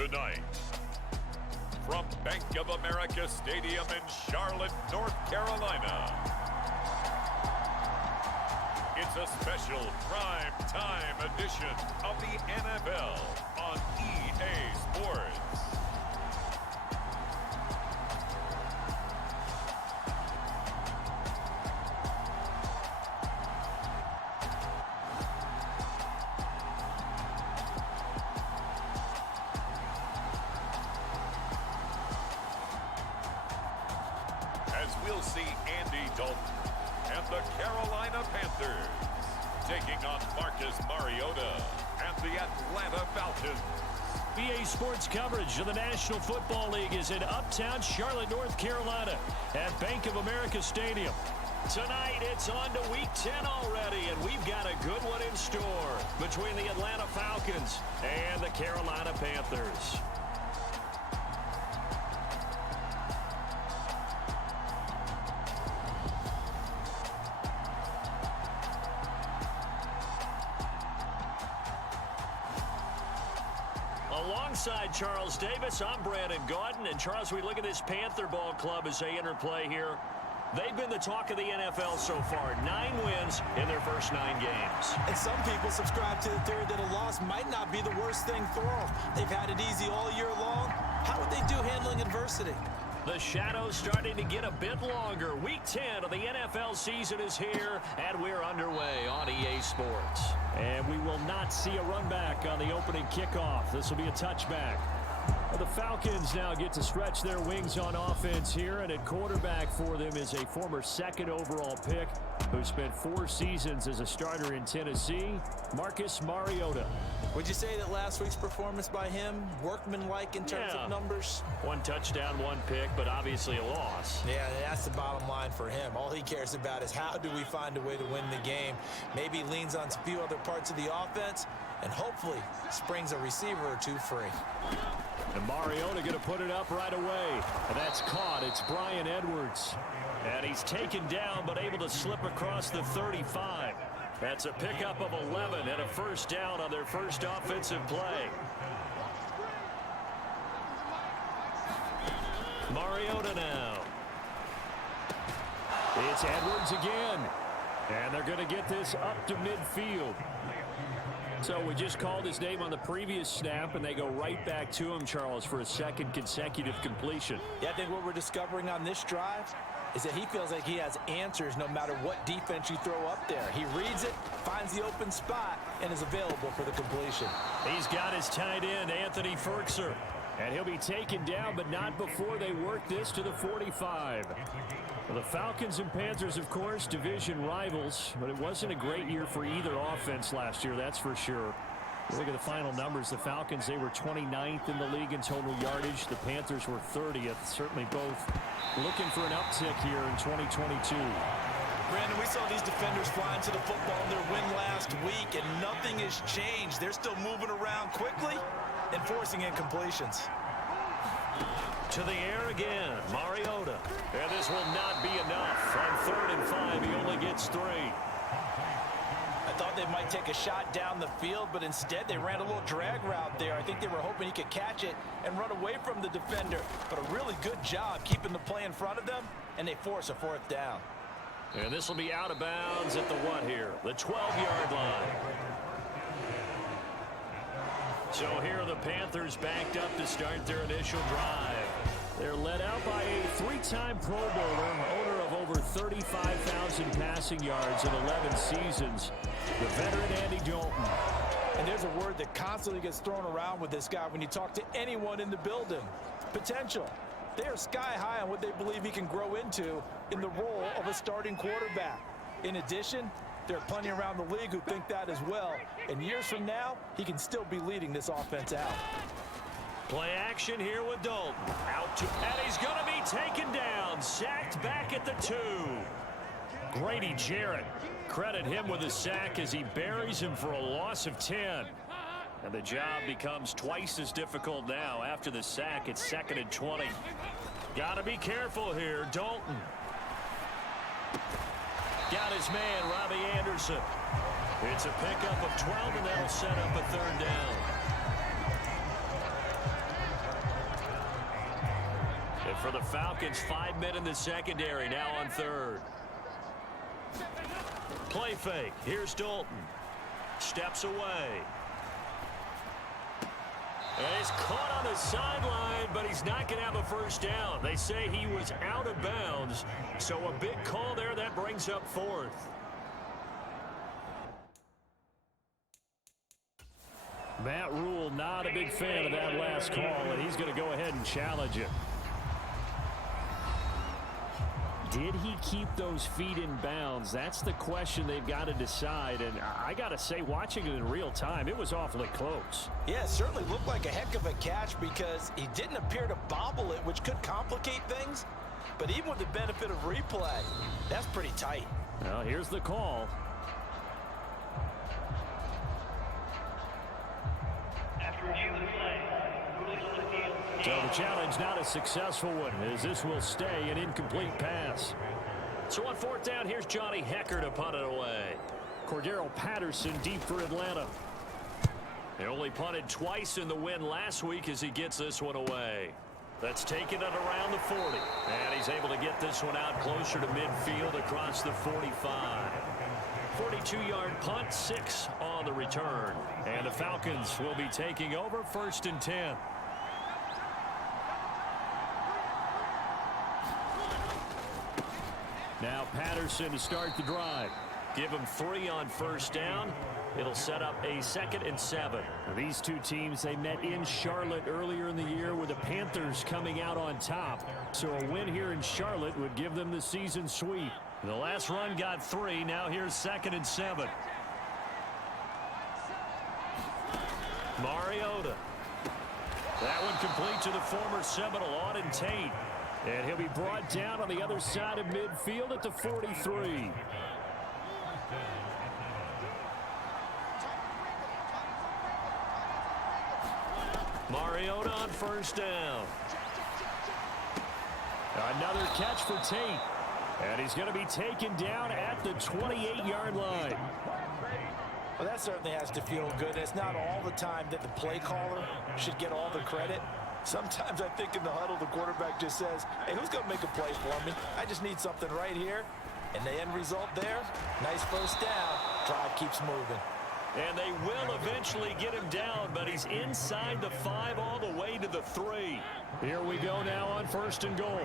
Tonight, from Bank of America Stadium in Charlotte, North Carolina, it's a special prime time edition of the NFL on EA Sports. We'll see Andy Dalton and the Carolina Panthers taking on Marcus Mariota and the Atlanta Falcons. EA Sports coverage of the National Football League is in uptown Charlotte, North Carolina at Bank of America Stadium. Tonight, it's on to Week 10 already, and we've got a good one in store between the Atlanta Falcons and the Carolina Panthers. Alongside Charles Davis, I'm Brandon Gaudin. And Charles, we look at this Panther ball club as they interplay here. They've been the talk of the NFL so far. 9 wins in their first 9 games. And some people subscribe to the theory that a loss might not be the worst thing for them. They've had it easy all year long. How would they do handling adversity? The shadow's starting to get a bit longer. Week 10 of the NFL season is here, and we're underway on EA Sports. And we will not see a run back on the opening kickoff. This will be a touchback. The Falcons now get to stretch their wings on offense here, and at quarterback for them is a former second overall pick who spent 4 seasons as a starter in Tennessee, Marcus Mariota. Would you say that last week's performance by him, workmanlike in terms of numbers? 1 touchdown, 1 pick, but obviously a loss. Yeah, that's the bottom line for him. All he cares about is how do we find a way to win the game. Maybe leans on a few other parts of the offense, and hopefully springs a receiver or 2 free. And Mariota going to put it up right away. And that's caught. It's Bryan Edwards. And he's taken down, but able to slip across the 35. That's a pickup of 11 and a first down on their first offensive play. Mariota now. It's Edwards again. And they're going to get this up to midfield. So we just called his name on the previous snap, and they go right back to him, Charles, for a second consecutive completion. Yeah, I think what we're discovering on this drive is that he feels like he has answers no matter what defense you throw up there. He reads it, finds the open spot, and is available for the completion. He's got his tight end, Anthony Ferkser. And he'll be taken down, but not before they work this to the 45. Well, the Falcons and Panthers, of course, division rivals, but it wasn't a great year for either offense last year, that's for sure. Look at the final numbers. The Falcons, they were 29th in the league in total yardage. The Panthers were 30th. Certainly both looking for an uptick here in 2022. Brandon, we saw these defenders flying to the football in their win last week, and nothing has changed. They're still moving around quickly and forcing incompletions. To the air again, Mariota. And this will not be enough. On 3rd and 5, he only gets 3. I thought they might take a shot down the field, but instead they ran a little drag route there. I think they were hoping he could catch it and run away from the defender. But a really good job keeping the play in front of them, and they force a 4th down. And this will be out of bounds at the what here? The 12-yard line. So here are the Panthers backed up to start their initial drive. They're led out by a 3-time Pro Bowler, owner of over 35,000 passing yards in 11 seasons, the veteran Andy Dalton. And there's a word that constantly gets thrown around with this guy when you talk to anyone in the building. Potential. They are sky high on what they believe he can grow into in the role of a starting quarterback. In addition, there are plenty around the league who think that as well. And years from now, he can still be leading this offense out. Play action here with Dalton. Out to, and he's going to be taken down. Sacked back at the 2. Grady Jarrett. Credit him with a sack as he buries him for a loss of 10. And the job becomes twice as difficult now. After the sack, it's 2nd and 20. Got to be careful here, Dalton. Got his man, Robbie Anderson. It's a pickup of 12, and that'll set up a 3rd down. for the Falcons. 5 men in the secondary, now on third. Play fake. Here's Dalton. Steps away. And he's caught on the sideline, but he's not going to have a first down. They say he was out of bounds, so a big call there. That brings up fourth. Matt Rule not a big fan of that last call, and he's going to go ahead and challenge it. Did he keep those feet in bounds? That's the question they've got to decide. And I got to say, watching it in real time, it was awfully close. Yeah, it certainly looked like a heck of a catch because he didn't appear to bobble it, which could complicate things. But even with the benefit of replay, that's pretty tight. Well, here's the call. So the challenge not a successful one, as this will stay an incomplete pass. So on fourth down, here's Johnny Hecker to punt it away. Cordero Patterson deep for Atlanta. He only punted twice in the win last week as he gets this one away. That's taken it around the 40. And he's able to get this one out closer to midfield across the 45. 42-yard punt, 6 on the return. And the Falcons will be taking over 1st and 10. Now Patterson to start the drive. Give him 3 on first down. It'll set up a 2nd and 7. Now, these two teams, they met in Charlotte earlier in the year with the Panthers coming out on top. So a win here in Charlotte would give them the season sweep. The last run got 3. Now here's 2nd and 7. Mariota. That one complete to the former Seminole, Auden Tate. And he'll be brought down on the other side of midfield at the 43. Mariota on first down. Another catch for Tate. And he's going to be taken down at the 28-yard line. Well, that certainly has to feel good. It's not all the time that the play caller should get all the credit. Sometimes I think in the huddle, the quarterback just says, hey, who's going to make a play for me? I just need something right here. And the end result there, nice first down. Drive keeps moving. And they will eventually get him down, but he's inside the 5 all the way to the 3. Here we go now on 1st and goal.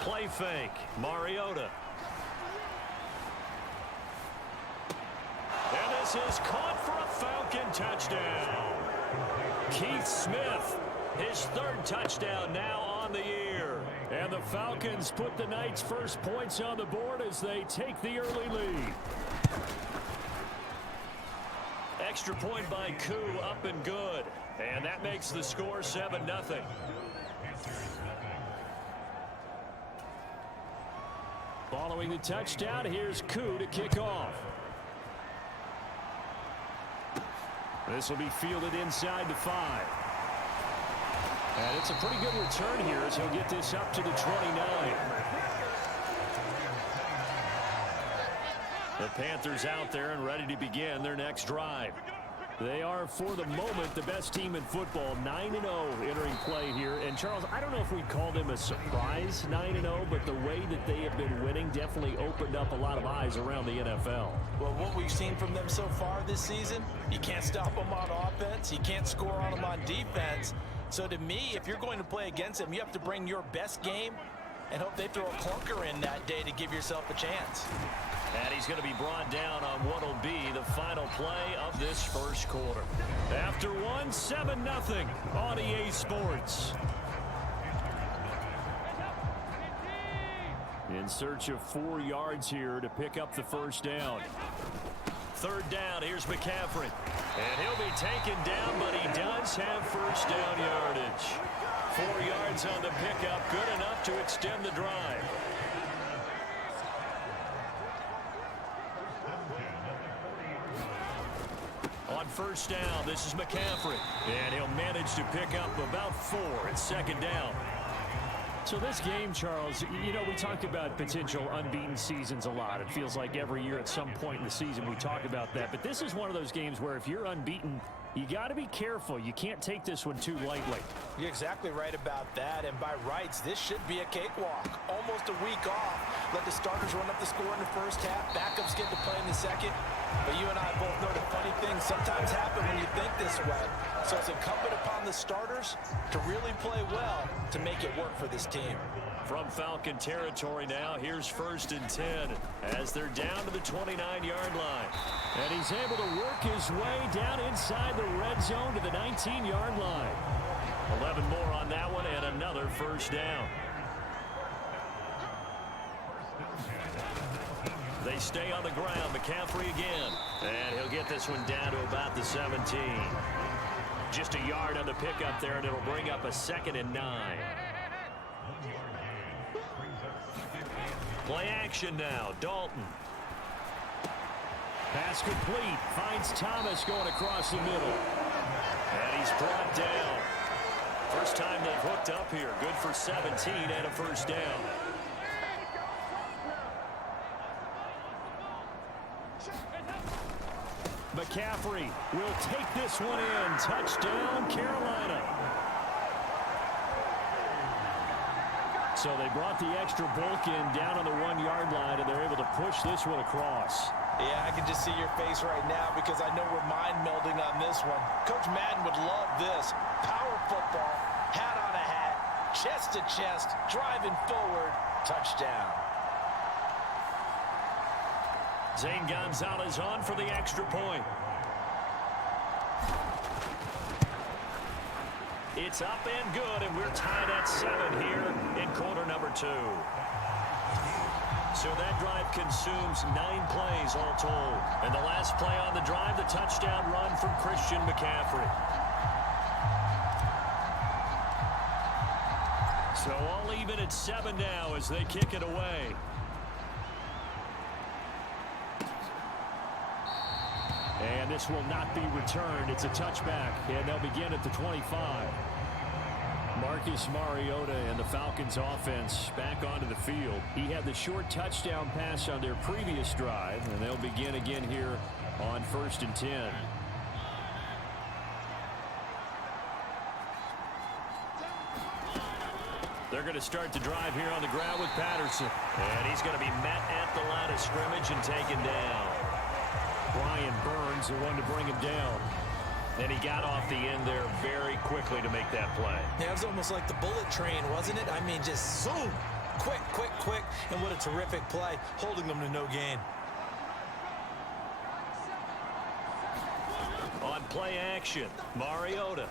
Play fake. Mariota. And this is caught for a Falcon touchdown. Keith Smith, his 3rd touchdown now on the year. And the Falcons put the Knights' first points on the board as they take the early lead. Extra point by Koo, up and good. And that makes the score 7-0. Following the touchdown, here's Koo to kick off. This will be fielded inside the 5. And it's a pretty good return here as he'll get this up to the 29. The Panthers out there and ready to begin their next drive. They are, for the moment, the best team in football, 9-0 entering play here. And, Charles, I don't know if we'd call them a surprise 9-0, but the way that they have been winning definitely opened up a lot of eyes around the NFL. Well, what we've seen from them so far this season, you can't stop them on offense. You can't score on them on defense. So, to me, if you're going to play against them, you have to bring your best game and hope they throw a clunker in that day to give yourself a chance. And he's going to be brought down on what will be the final play of this first quarter. After one, 7-0 on EA Sports. In search of 4 yards here to pick up the first down. 3rd down, here's McCaffrey. And he'll be taken down, but he does have first down yardage. 4 yards on the pickup, good enough to extend the drive. On first down, this is McCaffrey. And he'll manage to pick up about 4 at 2nd down. So this game, Charles, you know, we talk about potential unbeaten seasons a lot. It feels like every year at some point in the season we talk about that. But this is one of those games where if you're unbeaten, You got to be careful. You can't take this one too lightly. You're exactly right about that, and by rights, this should be a cakewalk. Almost a week off. Let the starters run up the score in the first half. Backups get to play in the second. But you and I both know the funny things sometimes happen when you think this way. So it's incumbent upon the starters to really play well to make it work for this team. From Falcon territory now, here's 1st and 10 as they're down to the 29-yard line. And he's able to work his way down inside the red zone to the 19-yard line. 11 more on that one and another 1st down. They stay on the ground. McCaffrey again. And he'll get this one down to about the 17. Just a yard on the pickup there, and it'll bring up a 2nd and 9. Play action now. Dalton. Pass complete. Finds Thomas going across the middle. And he's brought down. First time they've hooked up here. Good for 17 and a 1st down. McCaffrey will take this one in. Touchdown, Carolina. So they brought the extra bulk in down on the 1-yard line, and they're able to push this one across. Yeah, I can just see your face right now because I know we're mind melding on this one. Coach Madden would love this. Power football, hat on a hat, chest to chest, driving forward, touchdown. Zane Gonzalez on for the extra point. It's up and good, and we're tied at 7 here in quarter number 2. So that drive consumes 9 plays all told. And the last play on the drive, the touchdown run from Christian McCaffrey. So all even at 7 now as they kick it away. And this will not be returned. It's a touchback, and they'll begin at the 25. Marcus Mariota and the Falcons offense back onto the field. He had the short touchdown pass on their previous drive, and they'll begin again here on 1st and 10. They're going to start the drive here on the ground with Patterson. And he's going to be met at the line of scrimmage and taken down. Brian Burns, the one to bring him down. And he got off the end there very quickly to make that play. Yeah, it was almost like the bullet train, wasn't it? I mean, just zoom. Quick, quick, quick. And what a terrific play, holding them to no gain. On play action, Mariota.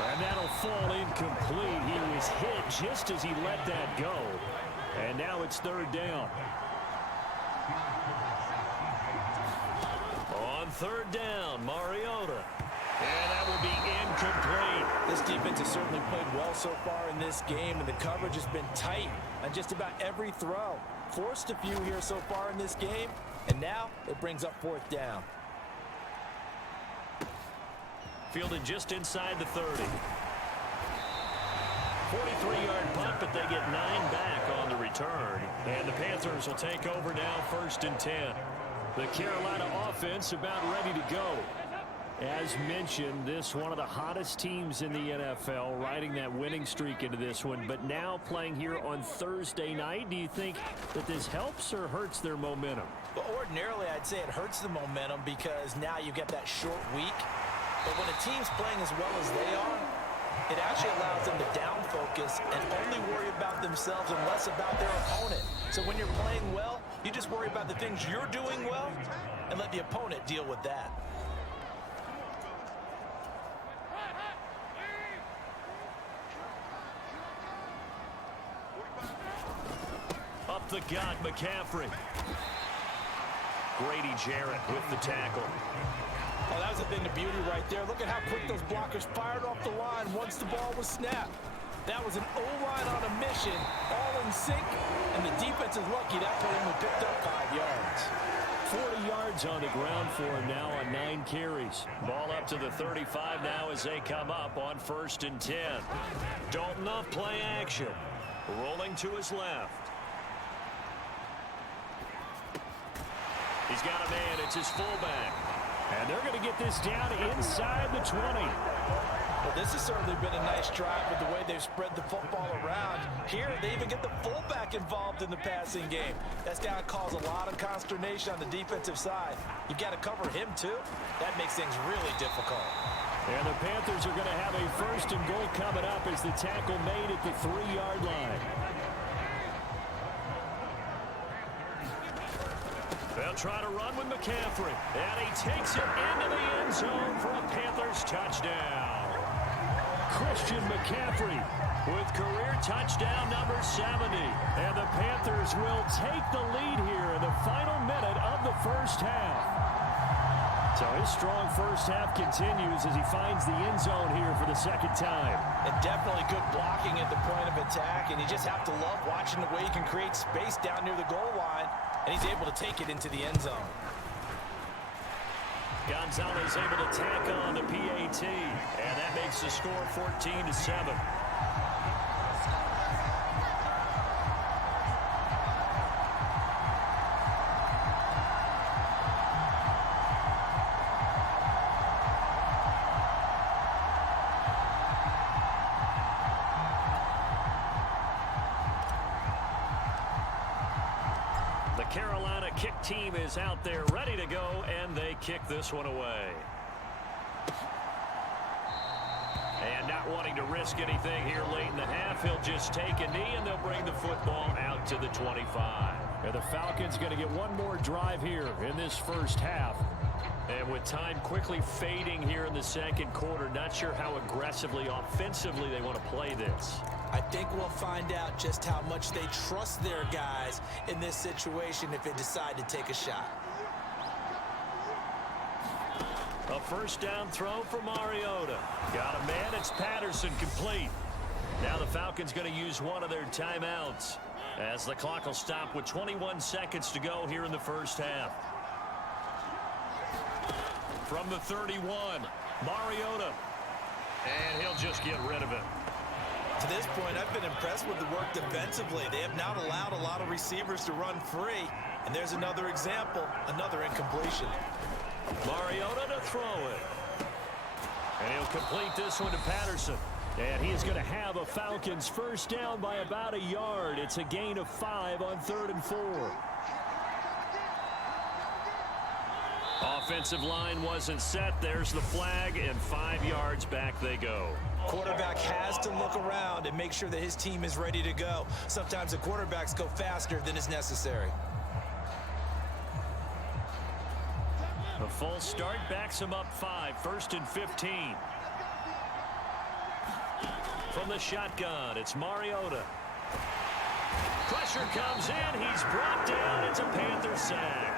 And that'll fall incomplete. He was hit just as he let that go. And now it's 3rd down. On 3rd down, Mariota. And that will be incomplete. This defense has certainly played well so far in this game, and the coverage has been tight on just about every throw. Forced a few here so far in this game, and now it brings up 4th down. Fielded just inside the 30. 43-yard punt, but they get 9 back on the return. And the Panthers will take over now 1st and 10. The Carolina offense about ready to go. As mentioned, this one of the hottest teams in the NFL, riding that winning streak into this one, but now playing here on Thursday night. Do you think that this helps or hurts their momentum? Well, ordinarily, I'd say it hurts the momentum because now you get that short week. But when a team's playing as well as they are, it actually allows them to down focus and only worry about themselves and less about their opponent. So when you're playing well, you just worry about the things you're doing well and let the opponent deal with that. Up the gut, McCaffrey. Grady Jarrett with the tackle. Oh, that was a thing of beauty right there. Look at how quick those blockers fired off the line once the ball was snapped. That was an O-line on a mission, all in sync, and the defense is lucky that play only picked up 5 yards. 40 yards on the ground for him now on 9 carries. Ball up to the 35 now as they come up on 1st and 10. Dalton off play action. Rolling to his left. He's got a man. It's his fullback. And they're going to get this down inside the 20. Well, this has certainly been a nice drive with the way they've spread the football around. Here, they even get the fullback involved in the passing game. That's got to cause a lot of consternation on the defensive side. You've got to cover him, too. That makes things really difficult. And the Panthers are going to have a first and goal coming up as the tackle made at the 3-yard line. They'll try to run with McCaffrey. And he takes it into the end zone for a Panthers touchdown. Christian McCaffrey with career touchdown number 70. And the Panthers will take the lead here in the final minute of the first half. So his strong first half continues as he finds the end zone here for the second time. And definitely good blocking at the point of attack. And you just have to love watching the way he can create space down near the goal line. And he's able to take it into the end zone. Gonzalez able to tack on the PAT. And that makes the score 14-7. The Carolina kick team is out there ready to go, and they kick this one away. And not wanting to risk anything here late in the half, he'll just take a knee, and they'll bring the football out to the 25. And the Falcons going to get one more drive here in this first half. And with time quickly fading here in the second quarter, not sure how aggressively, offensively they want to play this. I think we'll find out just how much they trust their guys in this situation if they decide to take a shot. A first down throw for Mariota. Got a man, it's Patterson, complete. Now the Falcons going to use one of their timeouts as the clock will stop with 21 seconds to go here in the first half. From the 31, Mariota. And he'll just get rid of it. To this point, I've been impressed with the work defensively. They have not allowed a lot of receivers to run free. And there's another example, another incompletion. Mariota to throw it. And he'll complete this one to Patterson. And he is going to have a Falcons first down by about a yard. It's a gain of 5 on 3rd and 4. Offensive line wasn't set. There's the flag, and 5 yards back they go. Quarterback has to look around and make sure that his team is ready to go. Sometimes the quarterbacks go faster than is necessary. A full start backs him up 5, 1st and 15. From the shotgun, it's Mariota. Pressure comes in. He's brought down. It's a Panther sack.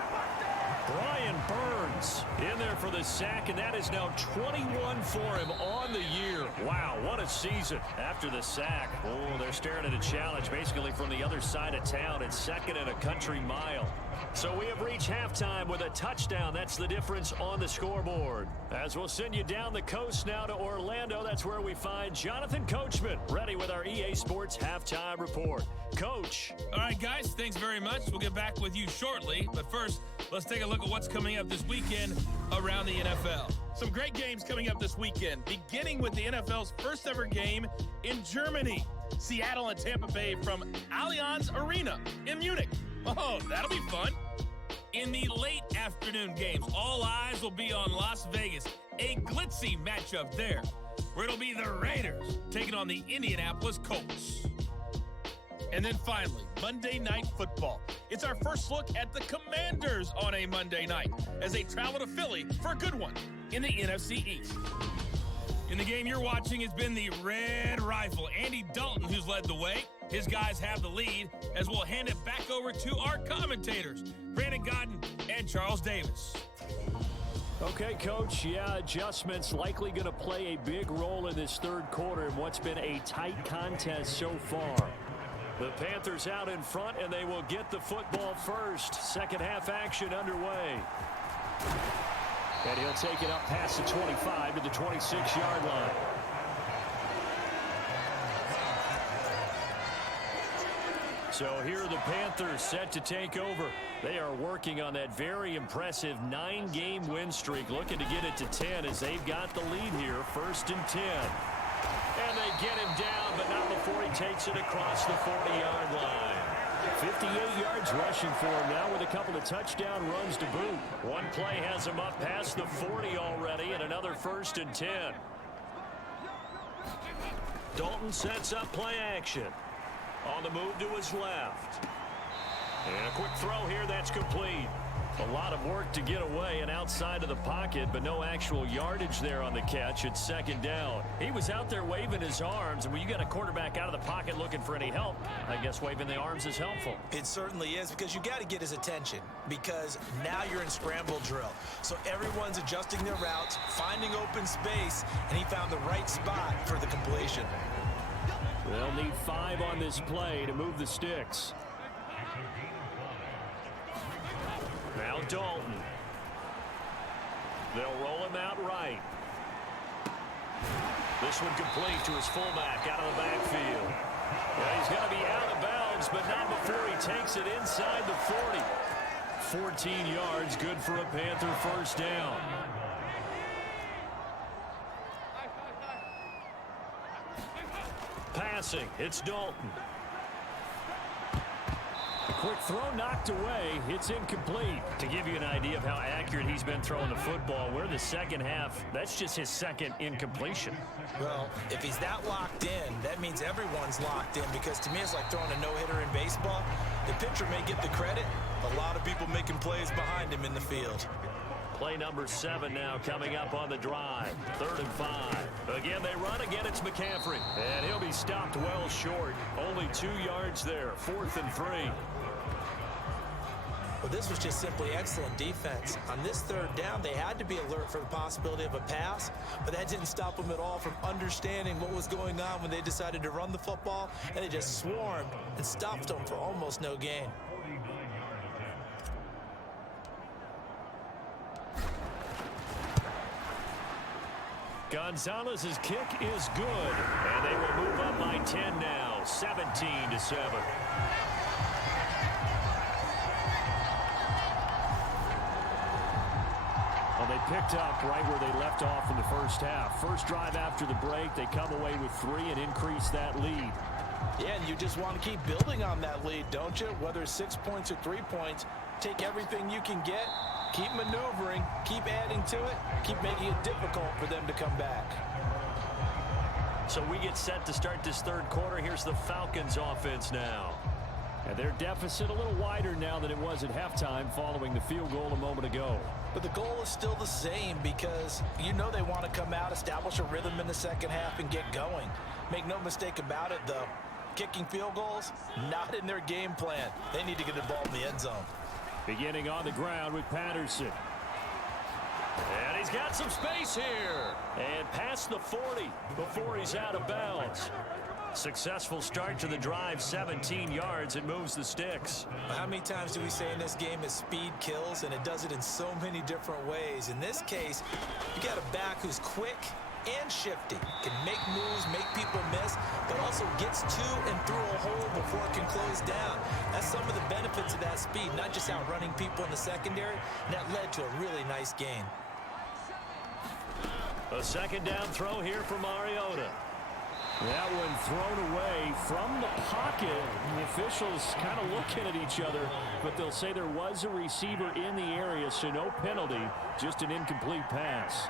Brian Burns in there for the sack, and that is now 21 for him on the year. Wow, what a season after the sack. Oh, they're staring at a challenge basically from the other side of town. It's 2nd and a country mile. So we have reached halftime with a touchdown. That's the difference on the scoreboard. As we'll send you down the coast now to Orlando, that's where we find Jonathan Coachman ready with our EA Sports Halftime Report. Coach. All right, guys, thanks very much. We'll get back with you shortly. But first, let's take a look at what's coming up this weekend around the NFL. Some great games coming up this weekend, beginning with the NFL's first ever game in Germany. Seattle and Tampa Bay from Allianz Arena in Munich. Oh, that'll be fun. In the late afternoon games, all eyes will be on Las Vegas. A glitzy matchup there, where it'll be the Raiders taking on the Indianapolis Colts. And then finally, Monday Night Football. It's our first look at the Commanders on a Monday night as they travel to Philly for a good one in the NFC East. In the game you're watching has been the Red Rifle, Andy Dalton, who's led the way. His guys have the lead as we'll hand it back over to our commentators, Brandon Godden and Charles Davis. Okay, Coach, adjustments likely going to play a big role in this third quarter in what's been a tight contest so far. The Panthers out in front, and they will get the football first. Second half action underway. And he'll take it up past the 25 to the 26-yard line. So here are the Panthers set to take over. They are working on that very impressive 9-game win streak, looking to get it to 10 as they've got the lead here, 1st and 10. And they get him down, but not before he takes it across the 40-yard line. 58 yards rushing for him now with a couple of touchdown runs to boot. One play has him up past the 40 already, and another 1st and 10. Dalton sets up play action. On the move to his left. And a quick throw here that's complete. A lot of work to get away and outside of the pocket, but no actual yardage there on the catch. It's 2nd down. He was out there waving his arms, and when you got a quarterback out of the pocket looking for any help, I guess waving the arms is helpful. It certainly is, because you got to get his attention, because now you're in scramble drill. So everyone's adjusting their routes, finding open space, and he found the right spot for the completion. They'll need 5 on this play to move the sticks. Now Dalton. They'll roll him out right. This one complete to his fullback out of the backfield. Yeah, he's going to be out of bounds, but not before he takes it inside the 40. 14 yards, good for a Panther 1st down. Passing, it's Dalton. A quick throw knocked away. It's incomplete. To give you an idea of how accurate he's been throwing the football, we're in the 2nd half. That's just his 2nd incompletion. Well, if he's that locked in, that means everyone's locked in, because to me it's like throwing a no-hitter in baseball. The pitcher may get the credit. A lot of people making plays behind him in the field. Play number 7 now coming up on the drive. 3rd and 5. Again, they run. Again, it's McCaffrey. And he'll be stopped well short. Only 2 yards there. 4th and 3. Well, this was just simply excellent defense. On this 3rd down, they had to be alert for the possibility of a pass, but that didn't stop them at all from understanding what was going on when they decided to run the football, and they just swarmed and stopped them for almost no gain. Gonzalez's kick is good, and they will move up by 10 now, 17-7. Well, they picked up right where they left off in the 1st half. First drive after the break, they come away with 3 and increase that lead. Yeah, and you just want to keep building on that lead, don't you? Whether it's 6 points or 3 points, take everything you can get. Keep maneuvering, keep adding to it, keep making it difficult for them to come back. So we get set to start this 3rd quarter. Here's the Falcons offense now. And their deficit a little wider now than it was at halftime following the field goal a moment ago. But the goal is still the same, because you know they want to come out, establish a rhythm in the 2nd half, and get going. Make no mistake about it, though. Kicking field goals, not in their game plan. They need to get the ball in the end zone. Beginning on the ground with Patterson. And he's got some space here. And past the 40 before he's out of bounds. Successful start to the drive, 17 yards, and moves the sticks. How many times do we say in this game is speed kills, and it does it in so many different ways. In this case, you got a back who's quick and shifty, can make moves, make people miss, but also gets to and through a hole before it can close down. That's some of the benefits of that speed, not just outrunning people in the secondary, and that led to a really nice gain. A 2nd down throw here for Mariota. That one thrown away from the pocket. The officials kind of looking at each other, but they'll say there was a receiver in the area, so no penalty, just an incomplete pass.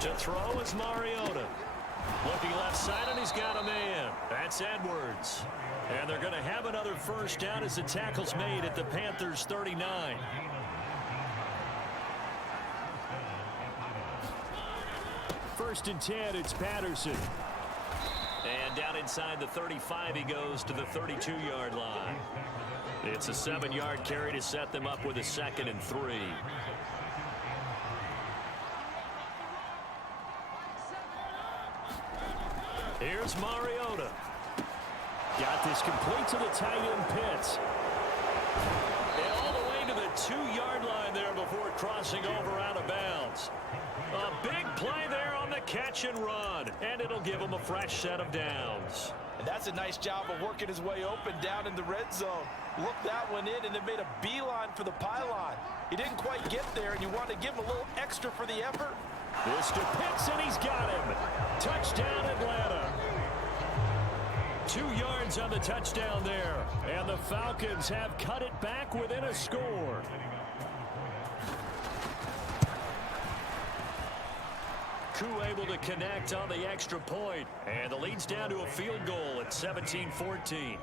To throw is Mariota. Looking left side, and he's got a man. That's Edwards. And they're going to have another 1st down as the tackle's made at the Panthers' 39. First and 10, it's Patterson. And down inside the 35, he goes to the 32-yard line. It's a 7-yard carry to set them up with a 2nd and 3. Here's Mariota. Got this complete to the tight end Pitts. And all the way to the 2-yard line there before crossing over out of bounds. A big play there on the catch and run, and it'll give him a fresh set of downs. And that's a nice job of working his way open down in the red zone. Look that one in, and it made a beeline for the pylon. He didn't quite get there, and you want to give him a little extra for the effort. This to Pitts, and he's got him. Touchdown, Atlanta. 2 yards on the touchdown there, and the Falcons have cut it back within a score. Koo able to connect on the extra point, and the lead's down to a field goal at 17-14.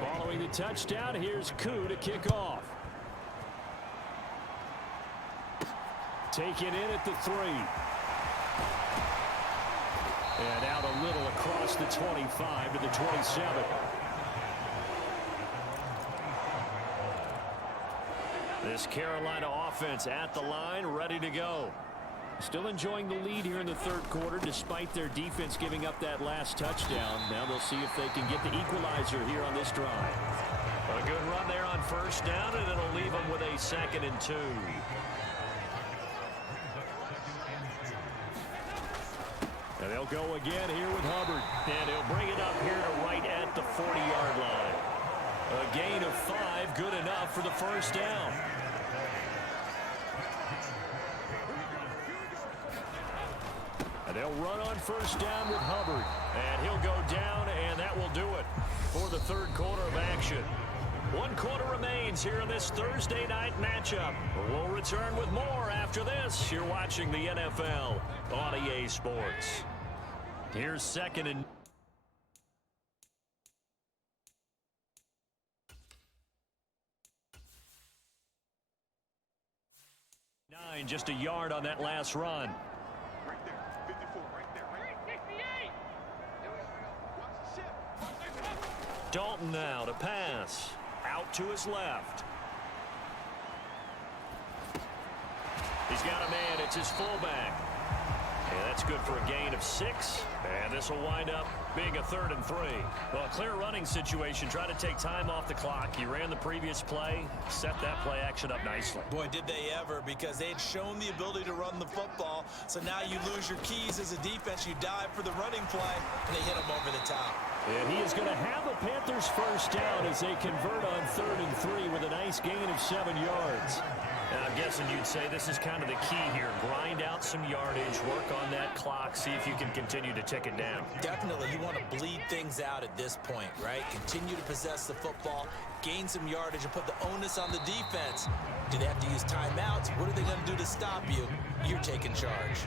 Following the touchdown, here's Koo to kick off. Taken in at the 3. And out a little across the 25 to the 27. This Carolina offense at the line, ready to go. Still enjoying the lead here in the third quarter despite their defense giving up that last touchdown. Now they'll see if they can get the equalizer here on this drive. A good run there on first down, and it'll leave them with a 2nd and 2. And they'll go again here with Hubbard. And he'll bring it up here to right at the 40-yard line. A gain of 5, good enough for the first down. And they'll run on first down with Hubbard. And he'll go down, and that will do it for the third quarter of action. 1 quarter remains here in this Thursday night matchup. We'll return with more after this. You're watching the NFL on EA Sports. Here's 2nd and 9, just a yard on that last run. Right there, 54, right there. Right. 68. Dalton now to pass. Out to his left. He's got a man. It's his fullback. And that's good for a gain of 6. And this will wind up being a 3rd and 3. Well, a clear running situation. Try to take time off the clock. He ran the previous play. Set that play action up nicely. Boy, did they ever, because they had shown the ability to run the football. So now you lose your keys as a defense. You dive for the running play, and they hit him over the top. And he is going to have the Panthers first down as they convert on 3rd and 3 with a nice gain of 7 yards. And I'm guessing you'd say this is kind of the key here. Grind out some yardage, work on that clock, see if you can continue to tick it down. Definitely. You want to bleed things out at this point, right? Continue to possess the football, gain some yardage, and put the onus on the defense. Do they have to use timeouts? What are they going to do to stop you? You're taking charge.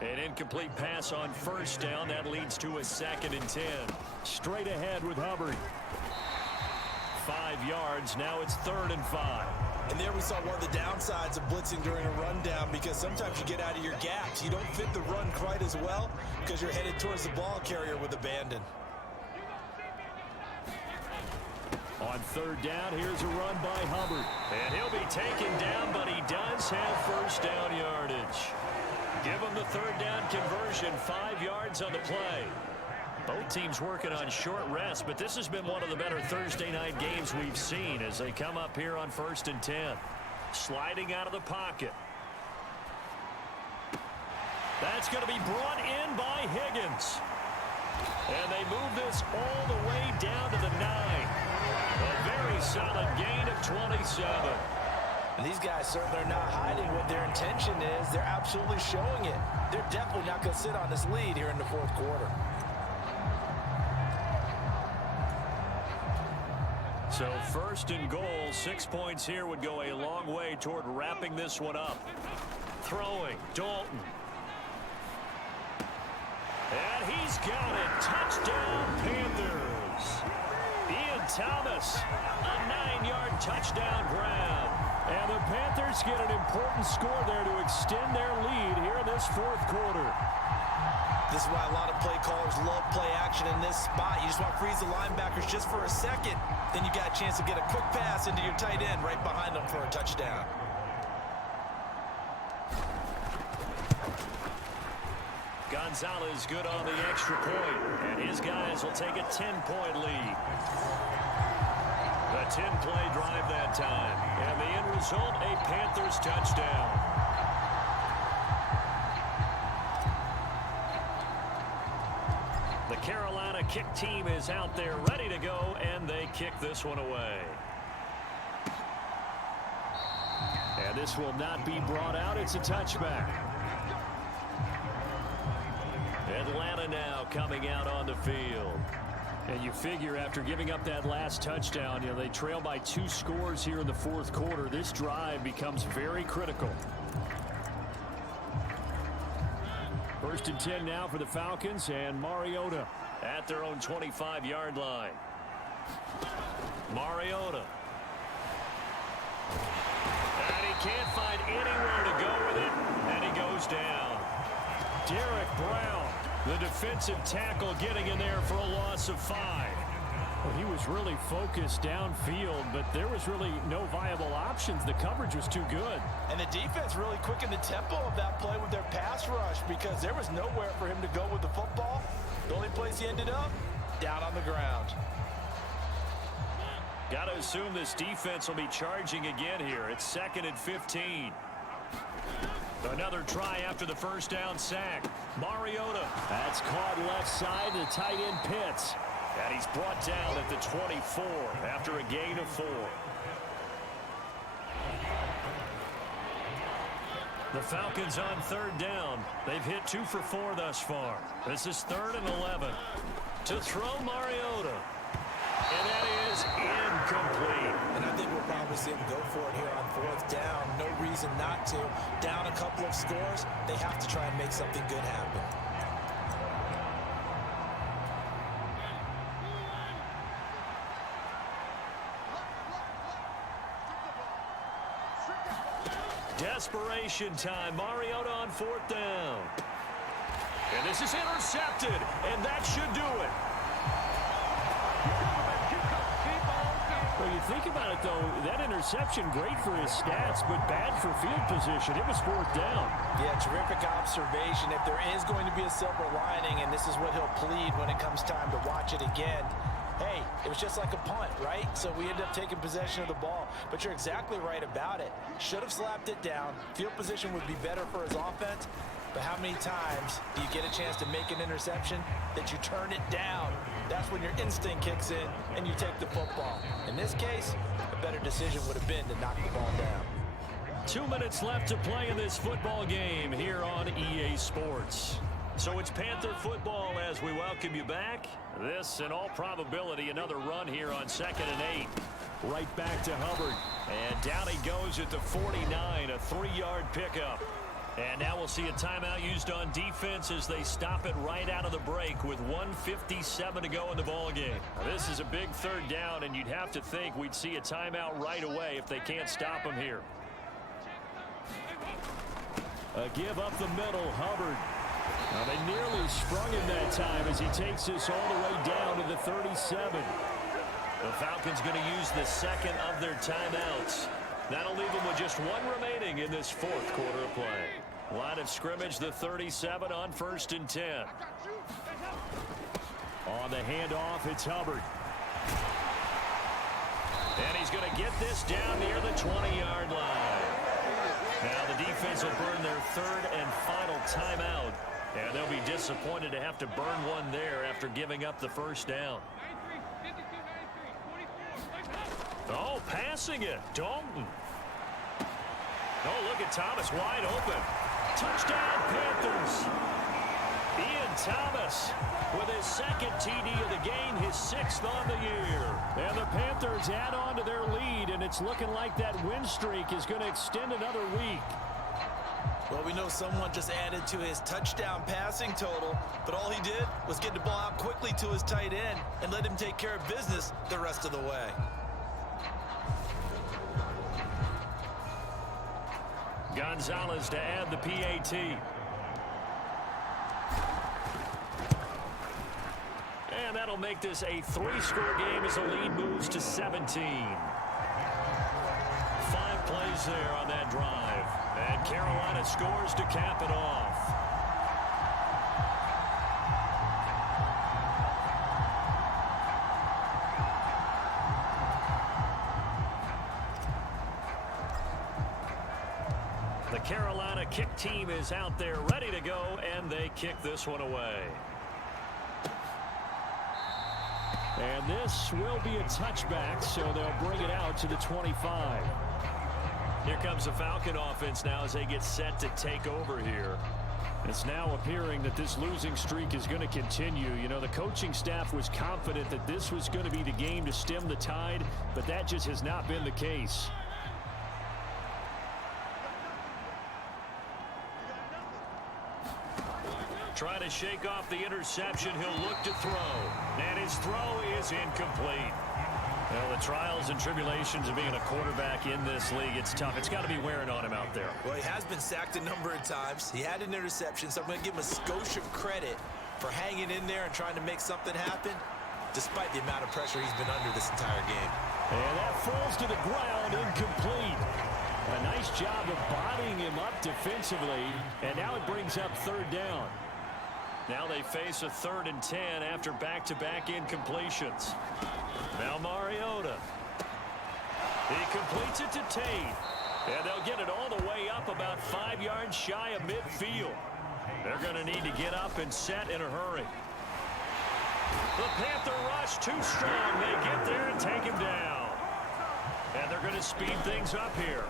An incomplete pass on first down. That leads to a 2nd and 10. Straight ahead with Hubbard. 5 yards. Now it's 3rd and 5. And there we saw one of the downsides of blitzing during a rundown, because sometimes you get out of your gaps. You don't fit the run quite as well because you're headed towards the ball carrier with abandon. On 3rd down, here's a run by Hubbard. And he'll be taken down, but he does have first down yardage. Give him the 3rd down conversion, 5 yards on the play. Both teams working on short rest, but this has been one of the better Thursday night games we've seen as they come up here on 1st and 10. Sliding out of the pocket. That's going to be brought in by Higgins. And they move this all the way down to the 9. A very solid gain of 27. And these guys certainly are not hiding what their intention is. They're absolutely showing it. They're definitely not going to sit on this lead here in the 4th quarter. So 1st and goal, 6 points here would go a long way toward wrapping this one up. Throwing, Dalton. And he's got it. Touchdown, Panthers. Ian Thomas, a 9-yard touchdown grab. And the Panthers get an important score there to extend their lead here in this 4th quarter. This is why a lot of play callers love play action in this spot. You just want to freeze the linebackers just for a second. Then you got a chance to get a quick pass into your tight end right behind them for a touchdown. Gonzalez good on the extra point, and his guys will take a 10-point lead. A 10-play drive that time. And the end result, a Panthers touchdown. The Carolina kick team is out there ready to go, and they kick this one away. And this will not be brought out. It's a touchback. Atlanta now coming out on the field. And you figure after giving up that last touchdown, they trail by 2 scores here in the fourth quarter. This drive becomes very critical. First and 10 now for the Falcons, and Mariota at their own 25-yard line. Mariota. And he can't find anywhere to go with it, and he goes down. Derek Brown, the defensive tackle, getting in there for a loss of 5. Well, he was really focused downfield, but there was really no viable options. The coverage was too good. And the defense really quickened the tempo of that play with their pass rush because there was nowhere for him to go with the football. The only place he ended up, down on the ground. Got to assume this defense will be charging again here. It's 2nd and 15. Another try after the first down sack. Mariota. That's caught left side. The tight end Pitts. And he's brought down at the 24 after a gain of 4. The Falcons on 3rd down. They've hit 2 for 4 thus far. This is 3rd and 11. To throw Mariota. And that is incomplete. And I think we'll probably see him go for it here on 4th down. No reason not to. Down a couple of scores, they have to try and make something good happen. Desperation time. Mariota on 4th down. And this is intercepted. And that should do it. Well, you think about it, though, that interception, great for his stats, but bad for field position. It was 4th down. Yeah, terrific observation. If there is going to be a silver lining, and this is what he'll plead when it comes time to watch it again, hey, it was just like a punt, right? So we ended up taking possession of the ball. But you're exactly right about it. Should have slapped it down. Field position would be better for his offense. But how many times do you get a chance to make an interception that you turn it down? That's when your instinct kicks in and you take the football. In this case, a better decision would have been to knock the ball down. 2 minutes left to play in this football game here on EA Sports. So it's Panther football as we welcome you back. This, in all probability, another run here on 2nd and 8. Right back to Hubbard. And down he goes at the 49, a 3-yard pickup. And now we'll see a timeout used on defense as they stop it right out of the break with 1:57 to go in the ballgame. This is a big 3rd down, and you'd have to think we'd see a timeout right away if they can't stop him here. A give up the middle, Hubbard. Now they nearly sprung him that time as he takes this all the way down to the 37. The Falcons going to use the 2nd of their timeouts. That'll leave them with just 1 remaining in this 4th quarter of play. Line of scrimmage, the 37 on 1st and 10. On the handoff, it's Hubbard. And he's going to get this down near the 20-yard line. Now the defense will burn their 3rd and final timeout. And they'll be disappointed to have to burn one there after giving up the first down. Oh, passing it. Dalton. Oh, look at Thomas wide open. Touchdown, Panthers. Ian Thomas with his 2nd TD of the game, his 6th on the year. And the Panthers add on to their lead, and it's looking like that win streak is going to extend another week. Well, we know someone just added to his touchdown passing total, but all he did was get the ball out quickly to his tight end and let him take care of business the rest of the way. Gonzalez to add the PAT. And that'll make this a 3-score game as the lead moves to 17. 5 plays there on that drive. And Carolina scores to cap it off. The Carolina kick team is out there ready to go, and they kick this one away. And this will be a touchback, so they'll bring it out to the 25. Here comes the Falcon offense now as they get set to take over here. It's now appearing that this losing streak is going to continue. You know, the coaching staff was confident that this was going to be the game to stem the tide, but that just has not been the case. Trying to shake off the interception. He'll look to throw. And his throw is incomplete. Well, the trials and tribulations of being a quarterback in this league, it's tough. It's got to be wearing on him out there. Well, he has been sacked a number of times. He had an interception, so I'm going to give him a skosh of credit for hanging in there and trying to make something happen, despite the amount of pressure he's been under this entire game. And that falls to the ground, incomplete. A nice job of bodying him up defensively, and now it brings up third down. Now they face a 3rd and 10 after back-to-back incompletions. Now Mariota. He completes it to Tate. And they'll get it all the way up about 5 yards shy of midfield. They're going to need to get up and set in a hurry. The Panther rush too strong. They get there and take him down. And they're going to speed things up here.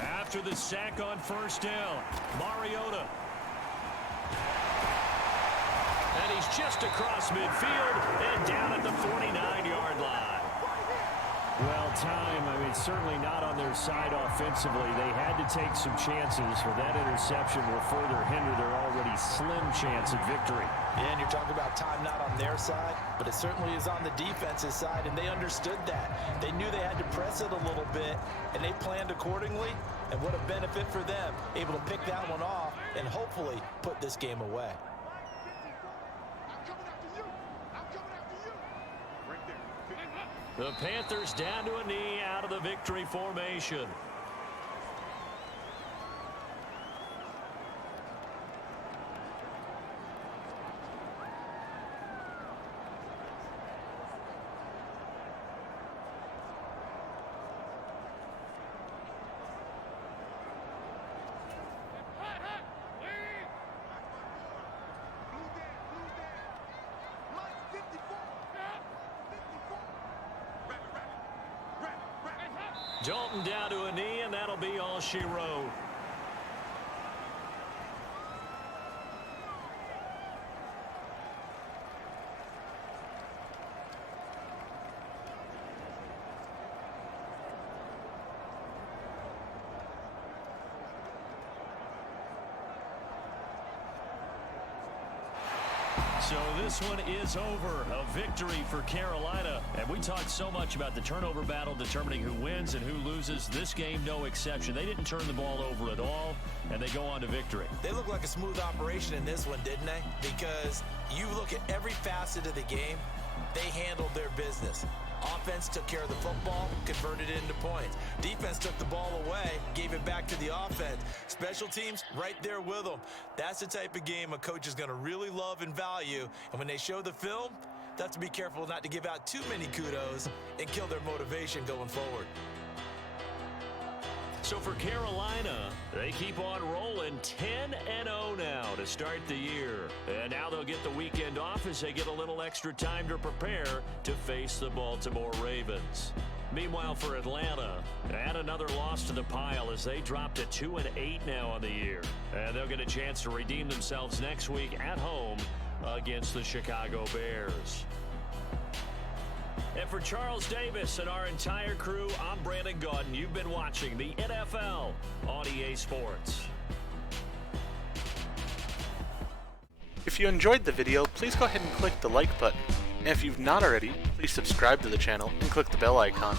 After the sack on 1st down, Mariota. And he's just across midfield and down at the 49-yard line. Well, time, I mean, certainly not on their side offensively. They had to take some chances, but that interception will further hinder their already slim chance at victory. Yeah, and you're talking about time not on their side, but it certainly is on the defense's side, and they understood that. They knew they had to press it a little bit, and they planned accordingly, and what a benefit for them, able to pick that one off and hopefully put this game away. The Panthers down to a knee out of the victory formation. Dalton down to a knee, and that'll be all she wrote. So this one is over. A victory for Carolina. And we talked so much about the turnover battle determining who wins and who loses. This game, no exception. They didn't turn the ball over at all, and they go on to victory. They look like a smooth operation in this one, didn't they? Because you look at every facet of the game, they handled their business. Offense took care of the football, converted it into points. Defense took the ball away, gave it back to the offense. Special teams, right there with them. That's the type of game a coach is going to really love and value. And when they show the film, they have to be careful not to give out too many kudos and kill their motivation going forward. So for Carolina, they keep on rolling 10-0 now to start the year. And now they'll get the weekend off as they get a little extra time to prepare to face the Baltimore Ravens. Meanwhile, for Atlanta, add another loss to the pile as they drop to 2-8 now on the year. And they'll get a chance to redeem themselves next week at home against the Chicago Bears. And for Charles Davis and our entire crew, I'm Brandon Gaudin. You've been watching the NFL on EA Sports. If you enjoyed the video, please go ahead and click the like button. And if you've not already, please subscribe to the channel and click the bell icon.